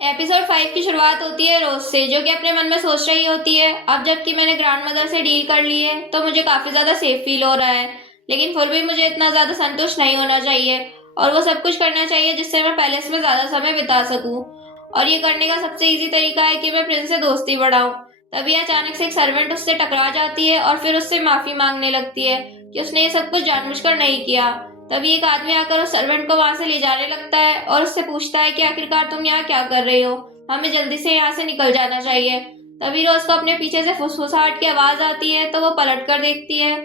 Episode 5 की शुरुआत होती है रोज से, जो कि अपने मन में सोच रही होती है अब जबकि मैंने ग्रैंड मदर से डील कर ली है तो मुझे काफी ज्यादा सेफ फील हो रहा है। लेकिन फिर भी मुझे इतना ज्यादा संतुष्ट नहीं होना चाहिए और वो सब कुछ करना चाहिए जिससे मैं पैलेस में ज्यादा समय बिता सकूं। और ये करने का सबसे इजी तरीका है कि मैं प्रिंस से दोस्ती बढ़ाऊं। तभी अचानक से एक सर्वेंट उससे टकरा जाती है और फिर उससे माफी मांगने लगती है कि उसने ये सब कुछ जानबूझकर नहीं किया। तभी एक आदमी आकर उस सर्वेंट को वहां से ले जाने लगता है और उससे पूछता है कि आखिरकार तुम यहाँ क्या कर रही हो, हमें जल्दी से यहाँ से निकल जाना चाहिए। तभी रोज को अपने पीछे से फुसफुसाहट की आवाज आती है तो वो पलट कर देखती है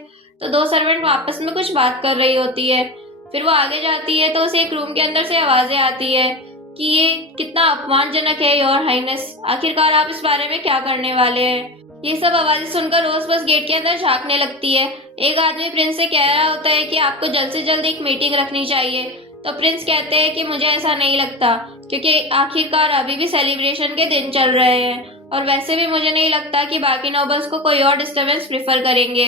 तो दो सर्वेंट आपस में कुछ बात कर रही होती है। फिर वो आगे जाती है तो उसे एक रूम के अंदर से आवाजें आती है कि ये कितना अपमानजनक है योर हाइनेस, आखिरकार आप इस बारे में क्या करने वाले हैं। ये सब आवाजें सुनकर रोज बस गेट के अंदर झांकने लगती है। एक आदमी प्रिंस से कह रहा होता है कि आपको जल्द से जल्द एक मीटिंग रखनी चाहिए। तो प्रिंस कहते हैं कि मुझे ऐसा नहीं लगता, क्योंकि आखिरकार अभी भी सेलिब्रेशन के दिन चल रहे हैं और वैसे भी मुझे नहीं लगता कि बाकी नोबल्स को कोई और डिस्टरबेंस प्रेफर करेंगे।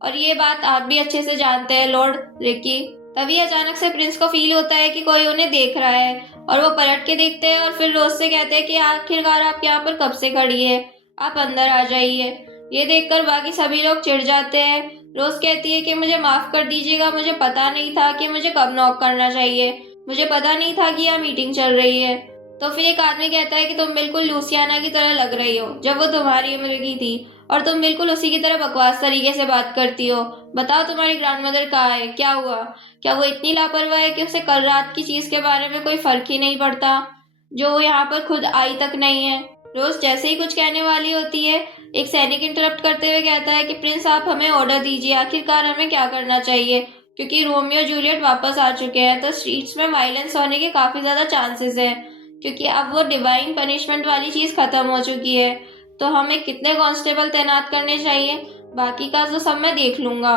और ये बात आप भी अच्छे से जानते हैं लॉर्ड रिकी। तभी अचानक से प्रिंस को फील होता है कि कोई उन्हें देख रहा है और वो पलट के देखते हैं और फिर रोज से कहते हैं कि आखिरकार आप यहाँ पर कब से खड़ी है, आप अंदर आ जाइए। ये देखकर बाकी सभी लोग चिढ़ जाते हैं। रोज कहती है कि मुझे माफ कर दीजिएगा, मुझे पता नहीं था कि मुझे कब नॉक करना चाहिए, मुझे पता नहीं था कि यहाँ मीटिंग चल रही है। तो फिर एक आदमी कहता है कि तुम बिल्कुल लूसियाना की तरह लग रही हो जब वो तुम्हारी उम्र की थी और तुम बिल्कुल उसी की तरह बकवास तरीके से बात करती हो। बताओ तुम्हारी ग्रैंडमदर कहाँ है, क्या हुआ, क्या वो इतनी लापरवाह है कि उसे कल रात की चीज के बारे में कोई फर्क ही नहीं पड़ता, जो वो यहाँ पर खुद आई तक नहीं है। रोज जैसे ही कुछ कहने वाली होती है एक सैनिक इंटरप्ट करते हुए कहता है कि प्रिंस आप हमें ऑर्डर दीजिए, आखिरकार हमें क्या करना चाहिए, क्योंकि रोमियो जूलियट वापस आ चुके हैं तो स्ट्रीट्स में वायलेंस होने के काफी ज्यादा चांसेस हैं, क्योंकि अब वो डिवाइन पनिशमेंट वाली चीज खत्म हो चुकी है। तो हमें कितने कांस्टेबल तैनात करने चाहिए, बाकी का तो सब मैं देख लूंगा।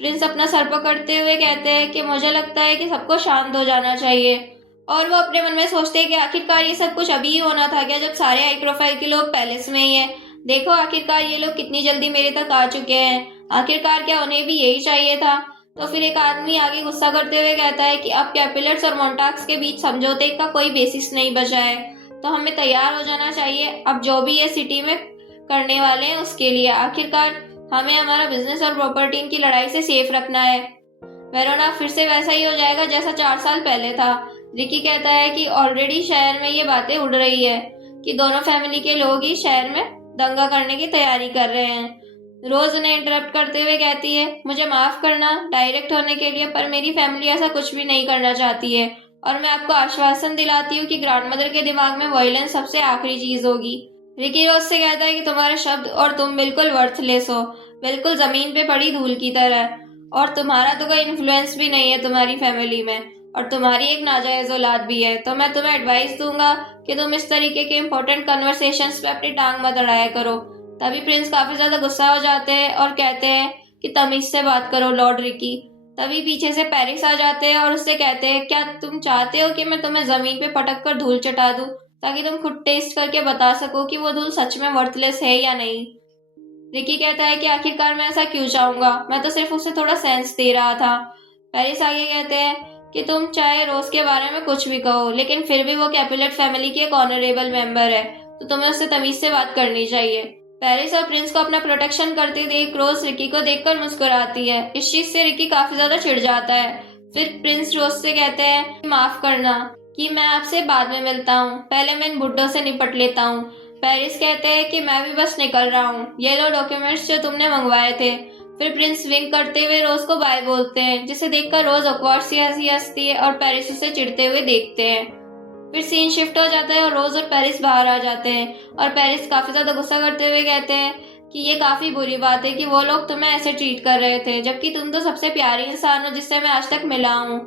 प्रिंस अपना सर पकड़ते हुए कहते हैं कि मुझे लगता है कि सबको शांत हो जाना चाहिए। और वो अपने मन में सोचते हैं कि आखिरकार ये सब कुछ अभी ही होना था क्या, जब सारे हाई प्रोफाइल के लोग पैलेस में ही हैं। देखो आखिरकार ये लोग कितनी जल्दी मेरे तक आ चुके हैं, आखिरकार क्या उन्हें भी यही चाहिए था। तो फिर एक आदमी आगे गुस्सा करते हुए कहता है कि अब कैपिलट्स और मोन्टाक्स के बीच समझौते का कोई बेसिस नहीं बचा है, तो हमें तैयार हो जाना चाहिए अब जो भी ये सिटी में करने वाले हैं उसके लिए। आखिरकार हमें हमारा बिजनेस और प्रॉपर्टी की लड़ाई से सेफ रखना है, वेरोना फिर से वैसा ही हो जाएगा जैसा 4 साल पहले था। रिकी कहता है कि ऑलरेडी शहर में ये बातें उड़ रही है कि दोनों फैमिली के लोग ही शहर में दंगा करने की तैयारी कर रहे हैं। रोज उन्हें इंटरप्ट करते हुए कहती है मुझे माफ करना डायरेक्ट होने के लिए, पर मेरी फैमिली ऐसा कुछ भी नहीं करना चाहती है और मैं आपको आश्वासन दिलाती हूँ कि ग्रैंडमदर के दिमाग में वायलेंस सबसे आखिरी चीज होगी। रिकी रोज से कहता है कि तुम्हारे शब्द और तुम बिल्कुल वर्थलेस हो, बिल्कुल जमीन पे पड़ी धूल की तरह, और तुम्हारा तो कोई इन्फ्लुएंस भी नहीं है तुम्हारी फैमिली में, और तुम्हारी एक नाजायज औलाद भी है। तो मैं तुम्हें एडवाइस दूंगा कि तुम इस तरीके के इम्पोर्टेंट कन्वर्सेशंस पे अपनी टांग मत अड़ाया करो। तभी प्रिंस काफी ज्यादा गुस्सा हो जाते हैं और कहते हैं कि तमीज से बात करो लॉर्ड रिकी। तभी पीछे से पेरिस आ जाते हैं और उससे कहते हैं क्या तुम चाहते हो कि मैं तुम्हें जमीन पे पटक कर धूल चटा दूं, ताकि तुम खुद टेस्ट करके बता सको कि वो धूल सच में वर्थलेस है या नहीं। रिकी कहता है कि आखिरकार मैं ऐसा क्यों चाहूंगा, मैं तो सिर्फ उसे थोड़ा सेंस दे रहा था। पेरिस आगे कहते हैं कि तुम चाहे रोज के बारे में कुछ भी कहो, लेकिन फिर भी वो कैपुलेट फैमिली की एक ऑनरेबल मेंबर है, तो तुम्हें उससे तमीज से बात करनी चाहिए। पेरिस और प्रिंस को अपना प्रोटेक्शन करते देख रोज रिकी को देखकर मुस्कुराती है। इस चीज से रिकी काफी ज्यादा चिढ़ जाता है। फिर प्रिंस रोज से कहते हैं माफ करना कि मैं आपसे बाद में मिलता हूँ, पहले मैं इन बुड्ढों से निपट लेता हूँ। पेरिस कहते हैं कि मैं भी बस निकल रहा हूँ, ये लो डॉक्यूमेंट्स जो तुमने मंगवाए थे। फिर प्रिंस विंक करते हुए रोज को बाय बोलते हैं, जिसे देखकर रोज ऑकवर्ड सी हंसी हंसती है और पेरिस उसे चिढ़ते हुए देखते हैं। फिर सीन शिफ्ट हो जाता है और रोज और पेरिस बाहर आ जाते हैं और पेरिस काफी ज्यादा गुस्सा करते हुए कहते हैं कि ये काफी बुरी बात है कि वो लोग तुम्हें ऐसे ट्रीट कर रहे थे, जबकि तुम तो सबसे प्यारी इंसान हो जिससे मैं आज तक मिला हूँ।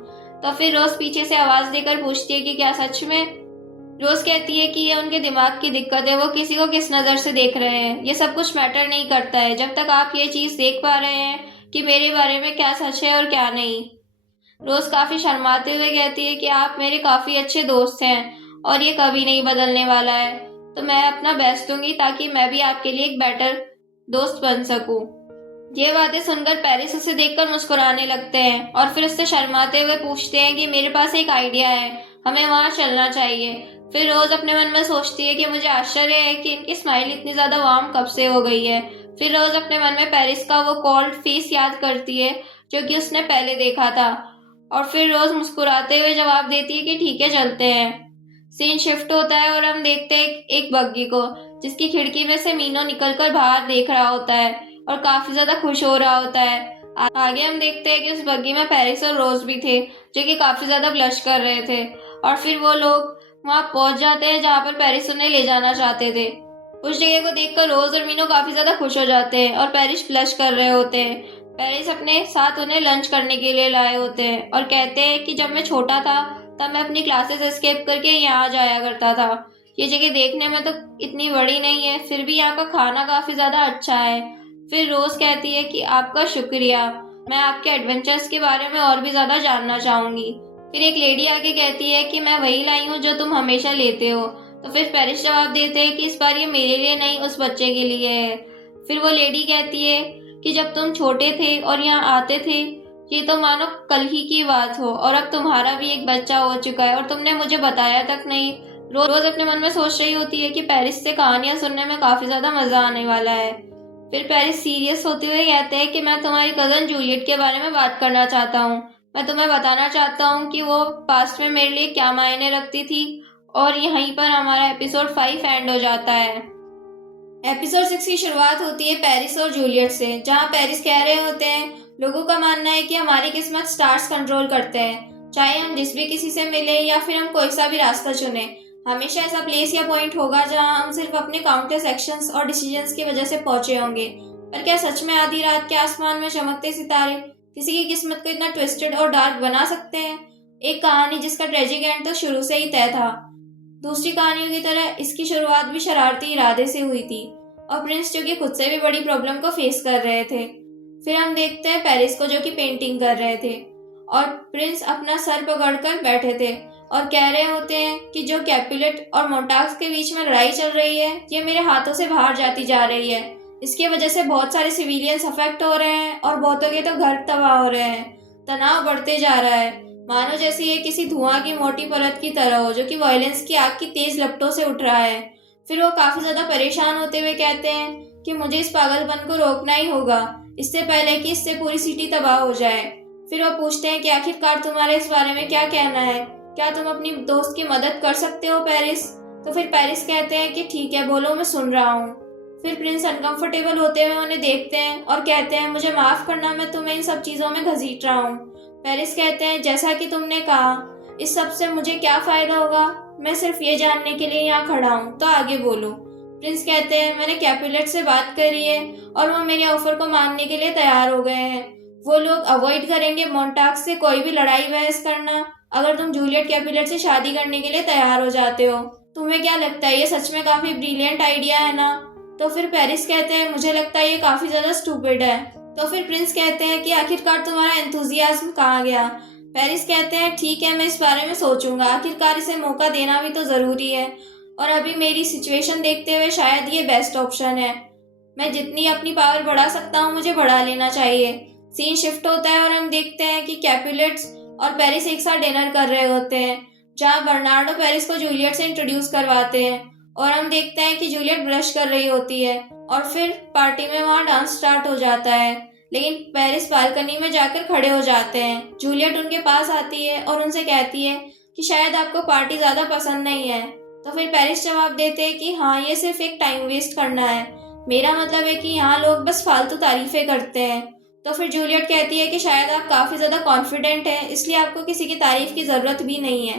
तो फिर रोज पीछे से आवाज देकर पूछती है कि क्या सच में। रोज कहती है कि ये उनके दिमाग की दिक्कत है, वो किसी को किस नजर से देख रहे हैं ये सब कुछ मैटर नहीं करता है जब तक आप ये चीज देख पा रहे हैं कि मेरे बारे में क्या सच है और क्या नहीं। रोज काफी शर्माते हुए कहती है कि आप मेरे काफी अच्छे दोस्त हैं और ये कभी नहीं बदलने वाला है, तो मैं अपना बेस्ट दूंगी ताकि मैं भी आपके लिए एक बेटर दोस्त बन सकूं। ये बातें सुनकर पेरिस उसे देखकर मुस्कुराने लगते हैं और फिर उससे शर्माते हुए पूछते हैं कि मेरे पास एक आइडिया है, हमें वहां चलना चाहिए। फिर रोज अपने मन में सोचती है कि मुझे आश्चर्य है कि इनकी स्माइल इतनी ज्यादा वार्म कब से हो गई है। फिर रोज अपने मन में पेरिस का वो कोल्ड फेस याद करती है जो कि उसने पहले देखा था, और फिर रोज मुस्कुराते हुए जवाब देती है कि ठीक है चलते हैं। सीन शिफ्ट होता है और हम देखते हैं एक बग्गी को जिसकी खिड़की में से मीनो निकलकर बाहर देख रहा होता है और काफी ज्यादा खुश हो रहा होता है। आगे हम देखते हैं कि उस बग्गी में पेरिस और रोज भी थे जो कि काफी ज्यादा ब्लश कर रहे थे, और फिर वो लोग वहां पहुंच जाते हैं जहाँ पर पेरिस उन्हें ले जाना चाहते थे। उस जगह को देखकर रोज और मीनो काफी ज्यादा खुश हो जाते हैं और पेरिस ब्लश कर रहे होते हैं। पेरिस अपने साथ उन्हें लंच करने के लिए लाए होते हैं और कहते हैं कि जब मैं छोटा था तब मैं अपनी क्लासेस एस्केप करके यहाँ जाया करता था। ये जगह देखने में तो इतनी बड़ी नहीं है, फिर भी यहाँ का खाना काफी ज्यादा अच्छा है। फिर रोज कहती है कि आपका शुक्रिया, मैं आपके एडवेंचर्स के बारे में और भी ज्यादा जानना चाहूंगी। फिर एक लेडी आके कहती है कि मैं वही लाई हूँ जो तुम हमेशा लेते हो। तो फिर पेरिस जवाब देते हैं कि इस बार ये मेरे लिए नहीं, उस बच्चे के लिए है। फिर वो लेडी कहती है कि जब तुम छोटे थे और यहाँ आते थे, ये तो मानो कल ही की बात हो, और अब तुम्हारा भी एक बच्चा हो चुका है और तुमने मुझे बताया तक नहीं। रोज अपने मन में सोच रही होती है कि पेरिस से कहानियां सुनने में काफी ज्यादा मजा आने वाला है। फिर पेरिस सीरियस होते हुए कहते हैं कि मैं तुम्हारी कजन जूलियट के बारे में बात करना चाहता हूँ। मैं तुम्हें बताना चाहता हूँ कि वो पास्ट में मेरे लिए क्या मायने रखती थी। और यहीं पर हमारा एपिसोड 5 एंड हो जाता है। एपिसोड 6 की शुरुआत होती है पेरिस और जूलियट से, जहाँ पेरिस कह रहे होते हैं लोगों का मानना है कि हमारी किस्मत स्टार्स कंट्रोल करते हैं, चाहे हम जिस भी किसी से मिले या फिर हम कोई सा भी रास्ता चुने। हमेशा ऐसा प्लेस या पॉइंट होगा जहां हम सिर्फ अपने काउंटलेस एक्शंस और डिसीजंस की वजह से पहुंचे होंगे। पर क्या सच में आधी रात के आसमान में चमकते सितारे किसी की किस्मत को इतना ट्विस्टेड और डार्क बना सकते हैं? एक कहानी जिसका ट्रेजिक एंड तो शुरू से ही तय था। दूसरी कहानियों की तरह इसकी शुरुआत भी शरारती इरादे से हुई थी, और प्रिंस जो कि खुद से भी बड़ी प्रॉब्लम को फेस कर रहे थे। फिर हम देखते हैं पेरिस को जो कि पेंटिंग कर रहे थे, और प्रिंस अपना सर पकड़कर बैठे थे और कह रहे होते हैं कि जो कैपुलेट और मोंटाक्स के बीच में लड़ाई चल रही है ये मेरे हाथों से बाहर जाती जा रही है। इसकी वजह से बहुत सारे सिविलियंस अफेक्ट हो रहे हैं और बहुतों के तो घर तबाह हो रहे हैं। तनाव बढ़ते जा रहा है, मानो जैसे ये किसी धुआं की मोटी परत की तरह हो जो कि वायलेंस की आग की तेज लपटों से उठ रहा है। फिर वो काफी ज्यादा परेशान होते हुए कहते हैं कि मुझे इस पागलपन को रोकना ही होगा, इससे पहले कि इससे पूरी सिटी तबाह हो जाए। फिर वो पूछते हैं कि आखिरकार तुम्हारे इस बारे में क्या कहना है, क्या तुम अपनी दोस्त की मदद कर सकते हो पेरिस? तो फिर पेरिस कहते हैं कि ठीक है बोलो, मैं सुन रहा हूँ। फिर प्रिंस अनकंफर्टेबल होते हुए उन्हें देखते हैं और कहते हैं मुझे माफ करना, मैं तुम्हें इन सब चीजों में घसीट रहा हूँ। पेरिस कहते हैं जैसा कि तुमने कहा, इस सब से मुझे क्या फायदा होगा, मैं सिर्फ ये जानने के लिए यहाँ खड़ा हूँ, तो आगे बोलो। प्रिंस कहते हैं मैंने कैपुलेट से बात करी है और वो मेरे ऑफर को मानने के लिए तैयार हो गए हैं। वो लोग अवॉइड करेंगे मोंटाक्स से कोई भी लड़ाई बहस करना अगर तुम जूलियट कैपुलेट से शादी करने के लिए तैयार हो जाते हो। तुम्हें क्या लगता है ये सच में काफी ब्रिलियंट आइडिया है ना? तो फिर पेरिस कहते हैं मुझे लगता है ये काफी ज्यादा स्टूपिड है। तो फिर प्रिंस कहते हैं कि आखिरकार तुम्हारा एंथुजियाज्म कहाँ गया? पेरिस कहते हैं ठीक है मैं इस बारे में सोचूंगा, आखिरकार इसे मौका देना भी तो जरूरी है, और अभी मेरी सिचुएशन देखते हुए शायद ये बेस्ट ऑप्शन है। मैं जितनी अपनी पावर बढ़ा सकता हूँ मुझे बढ़ा लेना चाहिए। सीन शिफ्ट होता है और हम देखते हैं कि कैपुलेट्स और पेरिस एक साथ डिनर कर रहे होते हैं, जहाँ बर्नार्डो पेरिस को जूलियट से इंट्रोड्यूस करवाते हैं, और हम देखते हैं कि जूलियट ब्रश कर रही होती है, और फिर पार्टी में वहाँ डांस स्टार्ट हो जाता है। लेकिन पेरिस बालकनी में जाकर खड़े हो जाते हैं। जूलियट उनके पास आती है और उनसे कहती है कि शायद आपको पार्टी ज्यादा पसंद नहीं है। तो फिर पेरिस जवाब देते हैं कि हाँ ये सिर्फ एक टाइम वेस्ट करना है, मेरा मतलब है कि यहाँ लोग बस फालतू तारीफें करते हैं। तो फिर जूलियट कहती है कि शायद आप काफी ज्यादा कॉन्फिडेंट हैं, इसलिए आपको किसी की तारीफ की जरूरत भी नहीं है।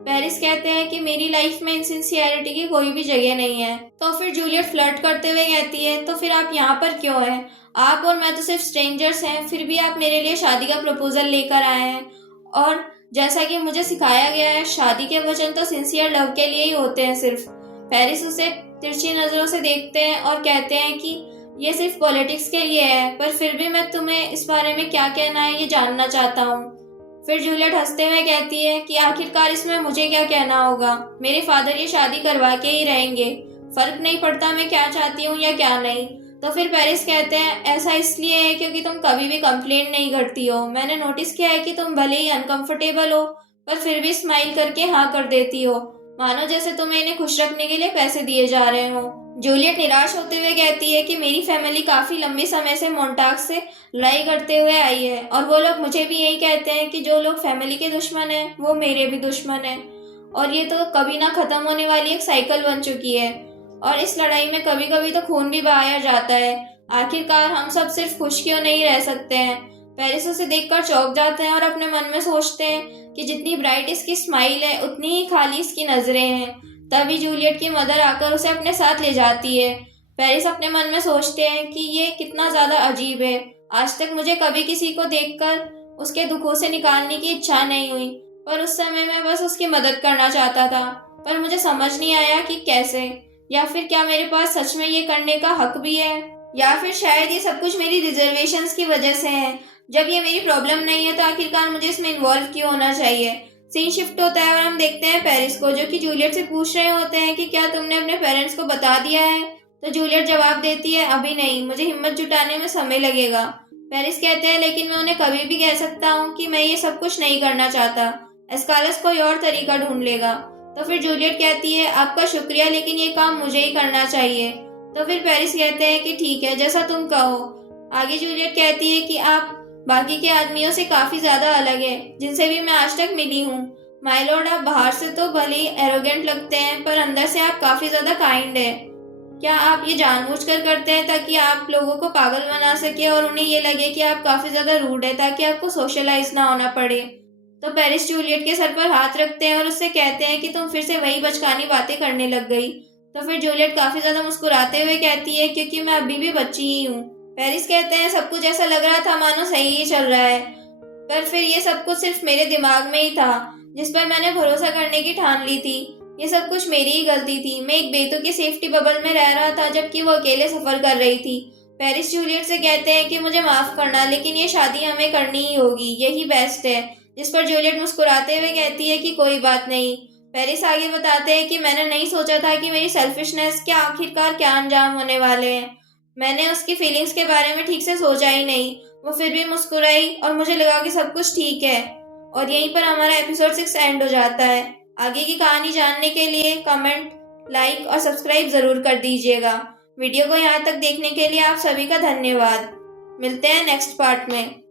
पेरिस कहते हैं कि मेरी लाइफ में इनसिंसियरिटी की कोई भी जगह नहीं है। तो फिर जूलियट फ्लर्ट करते हुए कहती है तो फिर आप यहाँ पर क्यों हैं? आप और मैं तो सिर्फ स्ट्रेंजर्स हैं, फिर भी आप मेरे लिए शादी का प्रपोजल लेकर आए हैं, और जैसा कि मुझे सिखाया गया है शादी के वचन तो सिंसियर लव के लिए ही होते हैं सिर्फ। पेरिस उसे तिरछी नजरों से देखते हैं और कहते हैं कि ये सिर्फ पॉलिटिक्स के लिए है, पर फिर भी मैं तुम्हें इस बारे में क्या कहना है ये जानना चाहता हूँ। फिर जूलियट हंसते हुए कहती है कि आखिरकार इसमें मुझे क्या कहना होगा, मेरे फादर ये शादी करवा के ही रहेंगे, फर्क नहीं पड़ता मैं क्या चाहती हूँ या क्या नहीं। तो फिर पेरिस कहते हैं ऐसा इसलिए है क्योंकि तुम कभी भी कंप्लेंट नहीं करती हो, मैंने नोटिस किया है कि तुम भले ही अनकंफर्टेबल हो पर फिर भी स्माइल करके हाँ कर देती हो। मानो जैसे तुम्हें इन्हें खुश रखने के लिए पैसे दिए जा रहे हो। जूलियट निराश होते हुए कहती है कि मेरी फैमिली काफी लंबे समय से मोन्टाग से लड़ाई करते हुए आई है और वो लोग मुझे भी यही कहते हैं कि जो लोग फैमिली के दुश्मन हैं वो मेरे भी दुश्मन हैं और ये तो कभी ना खत्म होने वाली एक साइकिल बन चुकी है और इस लड़ाई में कभी कभी तो खून भी बहाया जाता है। आखिरकार हम सब सिर्फ खुश क्यों नहीं रह सकते हैं। पेरिस उसे देखकर चौंक जाते हैं और अपने मन में सोचते हैं कि जितनी ब्राइट इसकी स्माइल है उतनी ही खाली इसकी नजरें हैं। तभी जूलियट की मदर आकर उसे अपने साथ ले जाती है। पेरिस अपने मन में सोचते हैं कि ये कितना ज्यादा अजीब है। आज तक मुझे कभी किसी को देखकर उसके दुखों से निकालने की इच्छा नहीं हुई, पर उस समय मैं बस उसकी मदद करना चाहता था, पर मुझे समझ नहीं आया कि कैसे, या फिर क्या मेरे पास सच में ये करने का हक भी है, या फिर शायद ये सब कुछ मेरी रिजर्वेशंस की वजह से है। जब ये मेरी प्रॉब्लम नहीं है तो आखिरकार मुझे इसमें इन्वॉल्व क्यों होना चाहिए। सीन शिफ्ट होता है और हम देखते हैं पेरिस को, जो कि जूलियट से पूछ रहे होते हैं कि क्या तुमने अपने पेरेंट्स को बता दिया है। तो जूलियट जवाब देती है, अभी नहीं, मुझे हिम्मत जुटाने में समय लगेगा। पेरिस कहते हैं, लेकिन मैं उन्हें कभी भी कह सकता हूँ कि मैं ये सब कुछ नहीं करना चाहता, एस्कालस कोई और तरीका ढूंढ लेगा। तो फिर जूलियट कहती है, आपका शुक्रिया, लेकिन ये काम मुझे ही करना चाहिए। तो फिर पेरिस कहते हैं कि ठीक है, जैसा तुम कहो। आगे जूलियट कहती है कि आप बाकी के आदमियों से काफी ज्यादा अलग है जिनसे भी मैं आज तक मिली हूँ। माय लॉर्ड, आप बाहर से तो भले ही एरोगेंट लगते हैं, पर अंदर से आप काफी ज्यादा काइंड है। क्या आप ये जानबूझकर करते हैं ताकि आप लोगों को पागल बना सके और उन्हें ये लगे कि आप काफी ज्यादा रूड है, ताकि आपको सोशलाइज ना होना पड़े। तो पेरिस जूलियट के सर पर हाथ रखते हैं और उससे कहते हैं कि तुम फिर से वही बचकानी बातें करने लग गई। तो फिर जूलियट काफी ज्यादा मुस्कुराते हुए कहती है, क्योंकि मैं अभी भी बच्ची ही हूँ। पेरिस कहते हैं, सब कुछ ऐसा लग रहा था मानो सही ही चल रहा है, पर फिर ये सब कुछ सिर्फ मेरे दिमाग में ही था जिस पर मैंने भरोसा करने की ठान ली थी। ये सब कुछ मेरी ही गलती थी। मैं एक बेतुकी सेफ्टी बबल में रह रहा था जबकि वो अकेले सफर कर रही थी। पेरिस जूलियट से कहते हैं कि मुझे माफ करना, लेकिन ये शादी हमें करनी ही होगी, यही बेस्ट है। जिस पर जूलियट मुस्कुराते हुए कहती है कि कोई बात नहीं। पेरिस आगे बताते हैं कि मैंने नहीं सोचा था कि मेरी सेल्फिशनेस के आखिरकार क्या अंजाम होने वाले हैं। मैंने उसकी फीलिंग्स के बारे में ठीक से सोचा ही नहीं। वो फिर भी मुस्कुराई और मुझे लगा कि सब कुछ ठीक है। और यहीं पर हमारा एपिसोड 6 एंड हो जाता है। आगे की कहानी जानने के लिए कमेंट, लाइक और सब्सक्राइब जरूर कर दीजिएगा। वीडियो को यहाँ तक देखने के लिए आप सभी का धन्यवाद। मिलते हैं नेक्स्ट पार्ट में।